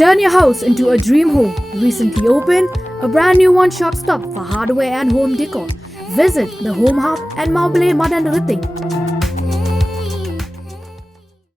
Turn your house into a dream home. Recently opened a brand new one-stop stop for hardware and home decor. Visit the Home Hub at Maubale Madan Riting.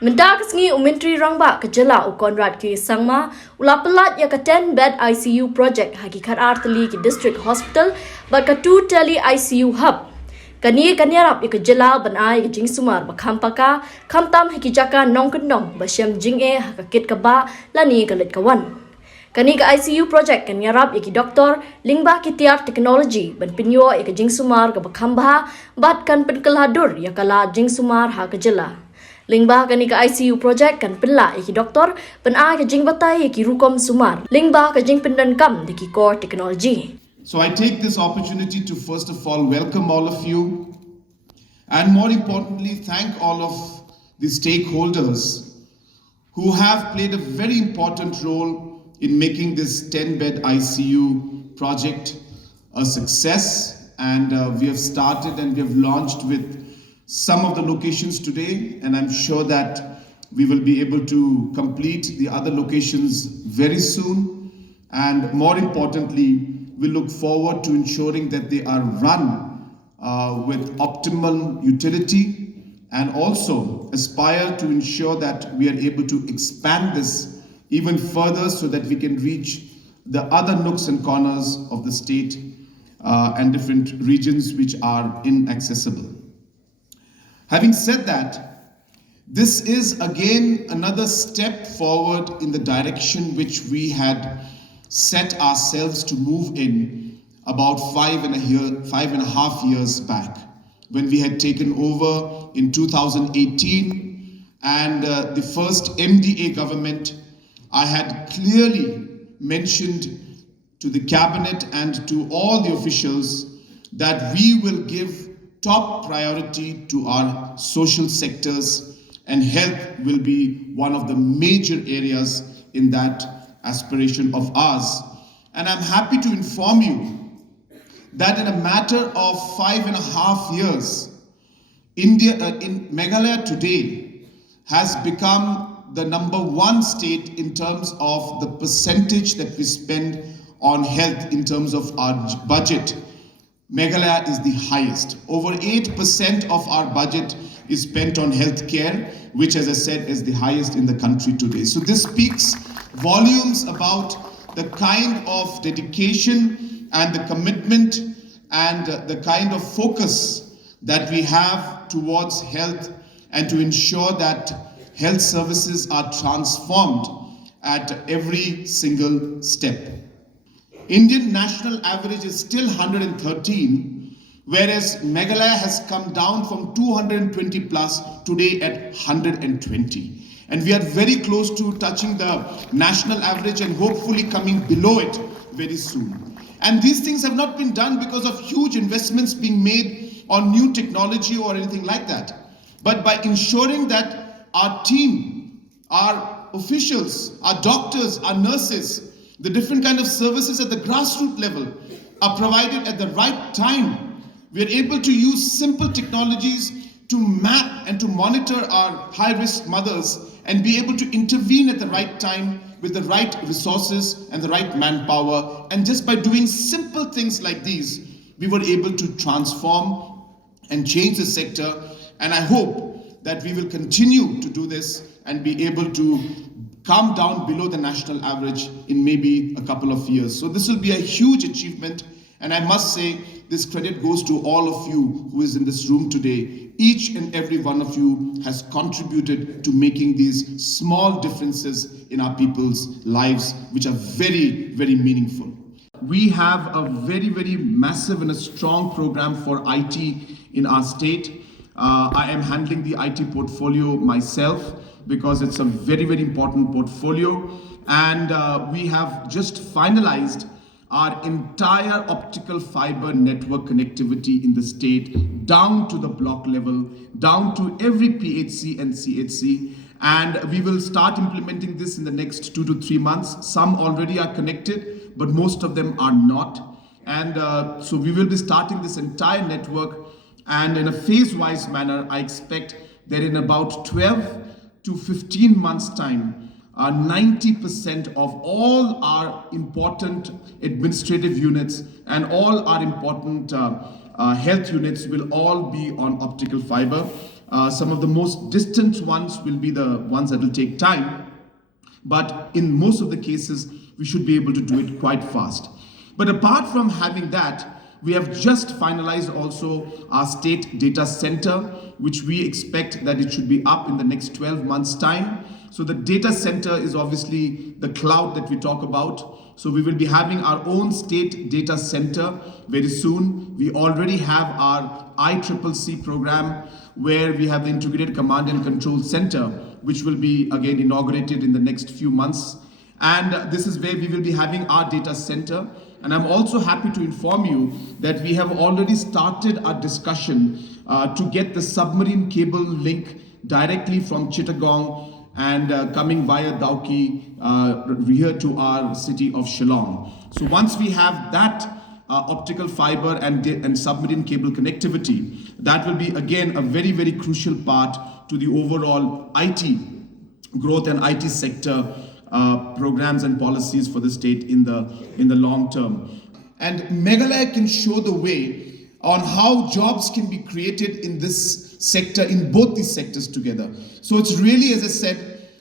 Mendak sngi umintri rangba ke Jylla u Conrad ki sangma ulapelat ya ke 10-bed ICU project hakikat arteli ki district hospital but ke 2 tele ICU hub. Kani kanyarap ya ke Jylla banai ke jing sumar bakhampaka khamtam hikijaka nongkendong basyam jinge hakakit kaba lani galit kawan. Kani ke ICU project kanyarap ya ki doktor lingba ki tiar teknologi ban pinyo ya ke jing sumar ke bakhamba bat kan penkeladur ya kala jing sumar ha ke Jylla. Lingba kani ke ICU project kan Pyllait iki doktor pen ke jing batai iki rukom sumar. Lingba ke jing pendan kam di core technology. So I take this opportunity to first of all welcome all of you and more importantly thank all of the stakeholders who have played a very important role in making this 10-bed ICU project a success, and we have started and we have launched with some of the locations today, and I'm sure that we will be able to complete the other locations very soon. And more importantly, we look forward to ensuring that they are run with optimal utility, and also aspire to ensure that we are able to expand this even further so that we can reach the other nooks and corners of the state and different regions which are inaccessible. Having said that, this is again another step forward in the direction which we had set ourselves to move in about 5.5 years back, when we had taken over in 2018 and the first MDA government. I had clearly mentioned to the cabinet and to all the officials that we will give top priority to our social sectors, and health will be one of the major areas in that aspiration of ours. And I'm happy to inform you that in a matter of 5.5 years, India in Meghalaya today has become the #1 state in terms of the percentage that we spend on health in terms of our budget. Meghalaya is the highest. Over 8% of our budget is spent on healthcare, which, as I said, is the highest in the country today. So this speaks volumes about the kind of dedication and the commitment and the kind of focus that we have towards health, and to ensure that health services are transformed at every single step. Indian national average is still 113, whereas Meghalaya has come down from 220 plus today at 120. And we are very close to touching the national average and hopefully coming below it very soon. And these things have not been done because of huge investments being made on new technology or anything like that, but by ensuring that our team, our officials, our doctors, our nurses, the different kind of services at the grassroots level are provided at the right time. We are able to use simple technologies to map and to monitor our high-risk mothers and be able to intervene at the right time with the right resources and the right manpower. And just by doing simple things like these, we were able to transform and change the sector. And I hope that we will continue to do this and be able to come down below the national average in maybe a couple of years. So this will be a huge achievement, and I must say this credit goes to all of you who is in this room today. Each and every one of you has contributed to making these small differences in our people's lives, which are very, very meaningful. We have a very, very massive and a strong program for IT in our state. I am handling the IT portfolio myself, because it's a very, very important portfolio. And we have just finalized our entire optical fiber network connectivity in the state, down to the block level, down to every PHC and CHC. And we will start implementing this in the next 2 to 3 months. Some already are connected, but most of them are not. And so we will be starting this entire network, and in a phase-wise manner, I expect that in about 12 to 15 months time, 90% of all our important administrative units and all our important health units will all be on optical fiber. Some of the most distant ones will be the ones that will take time, but in most of the cases, we should be able to do it quite fast. But apart from having that, we have just finalized also our state data center, which we expect that it should be up in the next 12 months' time. So the data center is obviously the cloud that we talk about. So we will be having our own state data center very soon. We already have our ICCC program, where we have the Integrated Command and Control Center, which will be again inaugurated in the next few months. And this is where we will be having our data center. And I'm also happy to inform you that we have already started our discussion to get the submarine cable link directly from Chittagong and coming via Dauki here to our city of Shillong. So once we have that optical fiber and submarine cable connectivity, that will be again a very, very crucial part to the overall IT growth and IT sector programs and policies for the state in the long term. And Meghalaya can show the way on how jobs can be created in this sector, in both these sectors together. So it's really, as I said,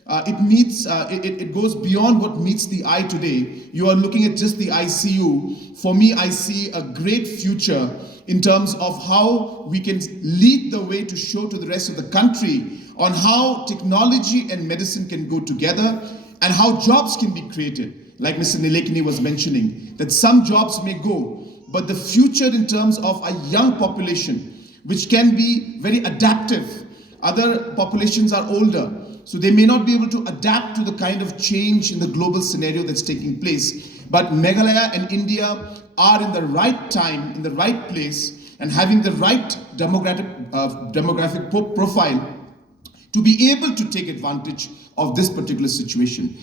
it goes beyond what meets the eye today. You are looking at just the ICU. For me, I see a great future in terms of how we can lead the way to show to the rest of the country on how technology and medicine can go together and how jobs can be created. Like Mr. Nilekini was mentioning, that some jobs may go, but the future in terms of a young population, which can be very adaptive. Other populations are older, so they may not be able to adapt to the kind of change in the global scenario that's taking place. But Meghalaya and India are in the right time, in the right place, and having the right demographic profile to be able to take advantage of this particular situation.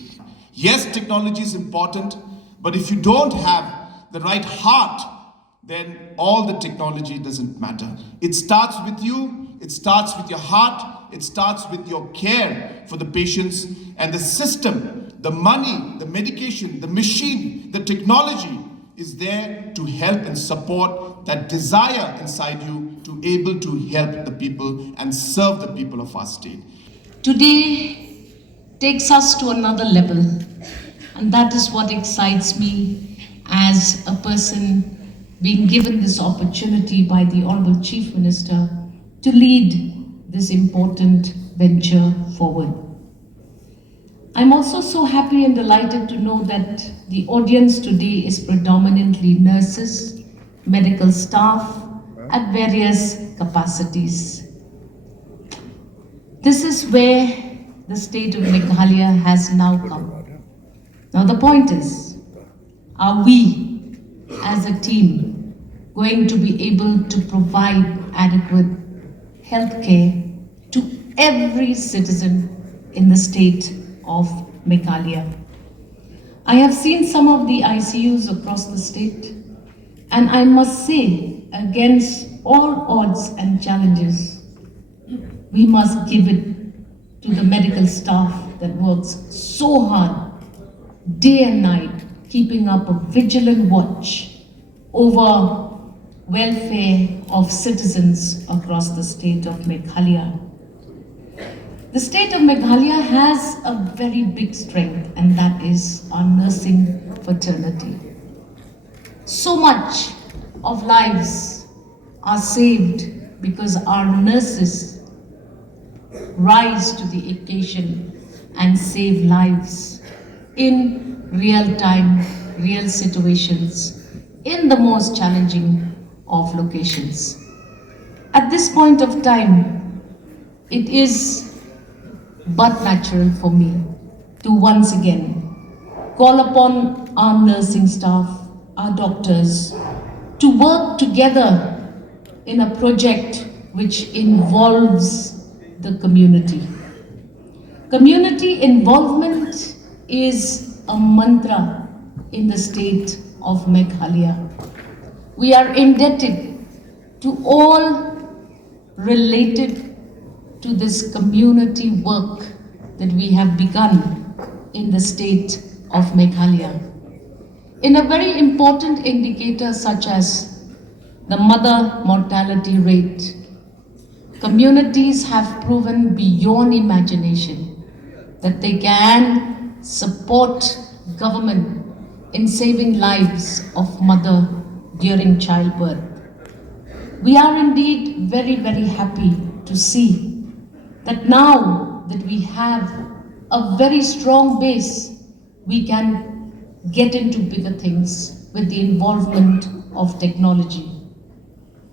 Yes, technology is important, but if you don't have the right heart, then all the technology doesn't matter. It starts with you, it starts with your heart, it starts with your care for the patients, and the system, the money, the medication, the machine, the technology is there to help and support that desire inside you to able to help the people and serve the people of our state. Today takes us to another level, and that is what excites me as a person being given this opportunity by the Honorable Chief Minister to lead this important venture forward. I'm also so happy and delighted to know that the audience today is predominantly nurses, medical staff at various capacities. This is where the state of Meghalaya has now come. Now the point is, are we as a team going to be able to provide adequate health care to every citizen in the state of Meghalaya? I have seen some of the ICUs across the state, and I must say, against all odds and challenges, we must give it to the medical staff that works so hard, day and night, keeping up a vigilant watch over welfare of citizens across the state of Meghalaya. The state of Meghalaya has a very big strength, and that is our nursing fraternity. So much of lives are saved because our nurses rise to the occasion and save lives in real time, real situations, in the most challenging of locations. At this point of time, it is but natural for me to once again call upon our nursing staff, our doctors, to work together in a project which involves the community. Community involvement is a mantra in the state of Meghalaya. We are indebted to all related to this community work that we have begun in the state of Meghalaya. In a very important indicator such as the mother mortality rate, communities have proven beyond imagination that they can support government in saving lives of mother during childbirth. We are indeed very, very happy to see that now that we have a very strong base, we can get into bigger things with the involvement of technology.